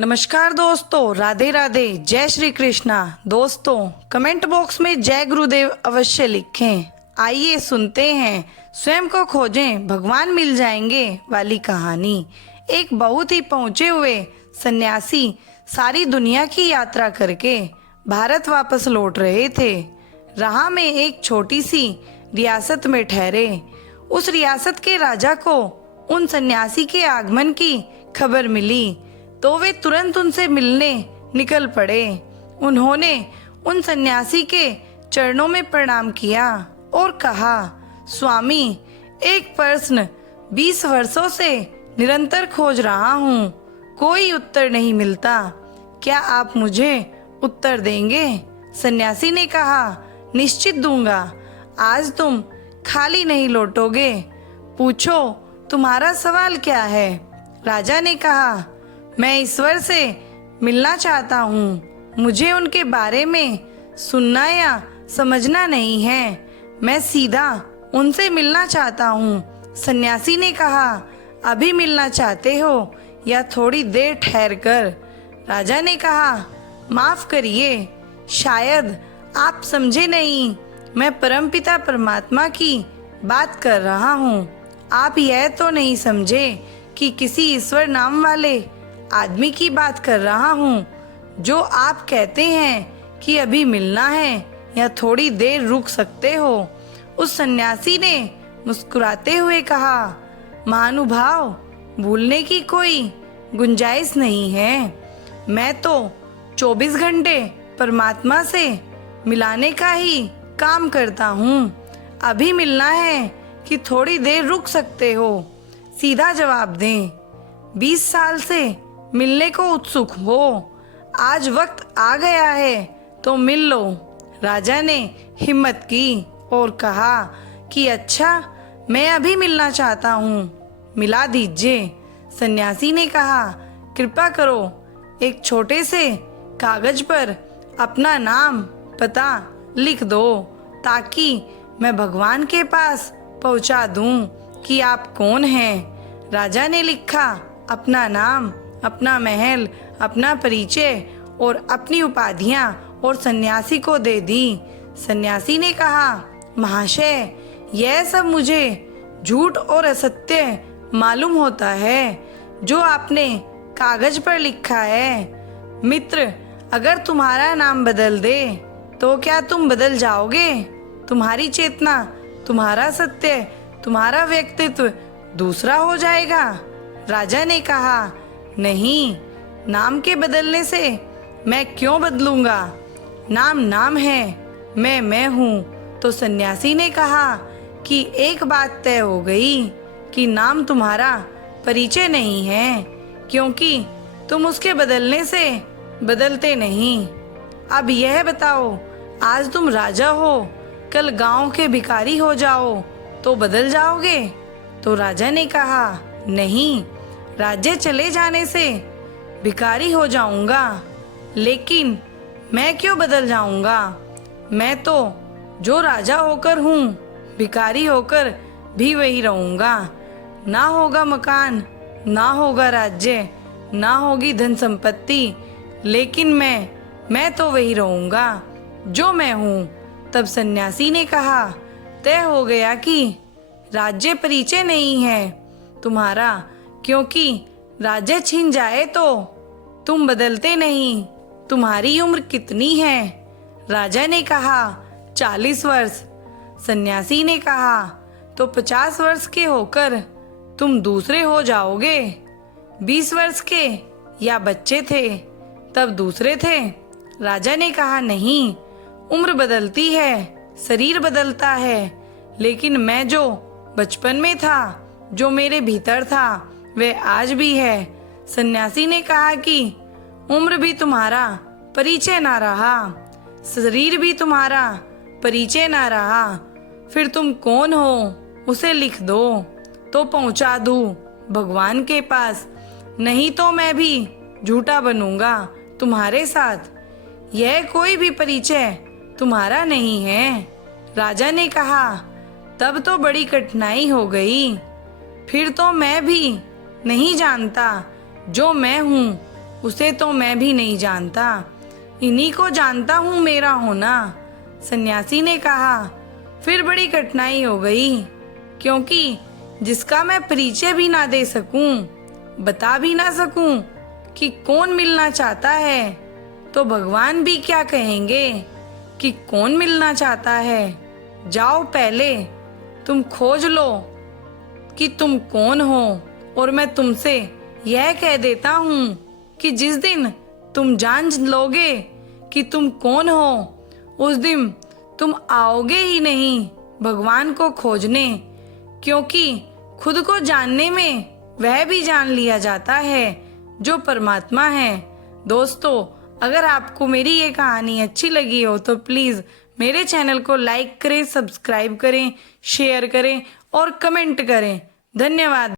नमस्कार दोस्तों, राधे राधे, जय श्री कृष्णा। दोस्तों, कमेंट बॉक्स में जय गुरुदेव अवश्य लिखें। आइए सुनते हैं स्वयं को खोजें भगवान मिल जाएंगे वाली कहानी। एक बहुत ही पहुँचे हुए सन्यासी सारी दुनिया की यात्रा करके भारत वापस लौट रहे थे। राह में एक छोटी सी रियासत में ठहरे। उस रियासत के राजा को उन सन्यासी के आगमन की खबर मिली तो वे तुरंत उनसे मिलने निकल पड़े। उन्होंने उन सन्यासी के चरणों में प्रणाम किया और कहा, स्वामी, एक प्रश्न 20 वर्षों से निरंतर खोज रहा हूँ, कोई उत्तर नहीं मिलता, क्या आप मुझे उत्तर देंगे? सन्यासी ने कहा, निश्चित दूंगा। आज तुम खाली नहीं लौटोगे, पूछो तुम्हारा सवाल क्या है? राजा ने कहा, मैं ईश्वर से मिलना चाहता हूँ, मुझे उनके बारे में सुनना या समझना नहीं है, मैं सीधा उनसे मिलना चाहता हूँ। सन्यासी ने कहा, अभी मिलना चाहते हो या थोड़ी देर ठहर कर? राजा ने कहा, माफ करिए, शायद आप समझे नहीं, मैं परमपिता परमात्मा की बात कर रहा हूँ। आप यह तो नहीं समझे कि किसी ईश्वर नाम वाले आदमी की बात कर रहा हूँ जो आप कहते हैं कि अभी मिलना है या थोड़ी देर रुक सकते हो? उस सन्यासी ने मुस्कुराते हुए कहा, महानुभाव, भूलने की कोई गुंजाइश नहीं है, मैं तो 24 घंटे परमात्मा से मिलाने का ही काम करता हूँ। अभी मिलना है कि थोड़ी देर रुक सकते हो? सीधा जवाब दें। 20 साल से मिलने को उत्सुक हो, आज वक्त आ गया है तो मिल लो। राजा ने हिम्मत की और कहा कि अच्छा, मैं अभी मिलना चाहता हूँ, मिला दीजिए। सन्यासी ने कहा, कृपा करो एक छोटे से कागज पर अपना नाम पता लिख दो ताकि मैं भगवान के पास पहुँचा दूँ कि आप कौन हैं। राजा ने लिखा अपना नाम, अपना महल, अपना परिचय और अपनी उपाधियां और सन्यासी को दे दी। सन्यासी ने कहा, महाशय, यह सब मुझे झूठ और असत्य मालूम होता है जो आपने कागज पर लिखा है। मित्र, अगर तुम्हारा नाम बदल दे तो क्या तुम बदल जाओगे? तुम्हारी चेतना, तुम्हारा सत्य, तुम्हारा व्यक्तित्व दूसरा हो जाएगा? राजा ने कहा, नहीं, नाम के बदलने से मैं क्यों बदलूंगा? नाम नाम है, मैं हूँ। तो सन्यासी ने कहा कि एक बात तय हो गई कि नाम तुम्हारा परिचय नहीं है, क्योंकि तुम उसके बदलने से बदलते नहीं। अब यह बताओ, आज तुम राजा हो, कल गांव के भिखारी हो जाओ तो बदल जाओगे? तो राजा ने कहा, नहीं, राज्य चले जाने से भिखारी हो जाऊंगा, लेकिन मैं क्यों बदल जाऊंगा? मैं तो जो राजा होकर हूँ, भिखारी होकर भी वही रहूंगा। ना होगा मकान, ना होगा राज्य, ना होगी धन संपत्ति, लेकिन मैं तो वही रहूंगा जो मैं हूँ। तब सन्यासी ने कहा, तय हो गया कि राज्य परिचय नहीं है तुम्हारा, क्योंकि राज्य छिन जाए तो तुम बदलते नहीं। तुम्हारी उम्र कितनी है? राजा ने कहा, 40 वर्ष। सन्यासी ने कहा, तो 50 वर्ष के होकर तुम दूसरे हो जाओगे। 20 वर्ष के या बच्चे थे तब दूसरे थे? राजा ने कहा, नहीं, उम्र बदलती है, शरीर बदलता है, लेकिन मैं जो बचपन में था, जो मेरे भीतर था, वह आज भी है। सन्यासी ने कहा कि उम्र भी तुम्हारा परिचय ना रहा, शरीर भी तुम्हारा परिचय ना रहा, फिर तुम कौन हो उसे लिख दो तो पहुंचा दूं भगवान के पास, नहीं तो मैं भी झूठा बनूंगा तुम्हारे साथ। यह कोई भी परिचय तुम्हारा नहीं है। राजा ने कहा, तब तो बड़ी कठिनाई हो गई, फिर तो मैं भी नहीं जानता जो मैं हूँ उसे तो मैं भी नहीं जानता, इन्हीं को जानता हूँ मेरा होना। सन्यासी ने कहा। फिर बड़ी कठिनाई हो गई, क्योंकि जिसका मैं परिचय भी ना दे सकूं, बता भी ना सकूं कि कौन मिलना चाहता है, तो भगवान भी क्या कहेंगे कि कौन मिलना चाहता है। जाओ पहले तुम खोज लो कि तुम कौन हो, और मैं तुमसे यह कह देता हूँ कि जिस दिन तुम जान लोगे कि तुम कौन हो, उस दिन तुम आओगे ही नहीं भगवान को खोजने, क्योंकि खुद को जानने में वह भी जान लिया जाता है जो परमात्मा है। दोस्तों, अगर आपको मेरी ये कहानी अच्छी लगी हो तो प्लीज़ मेरे चैनल को लाइक करें, सब्सक्राइब करें, शेयर करें और कमेंट करें। धन्यवाद।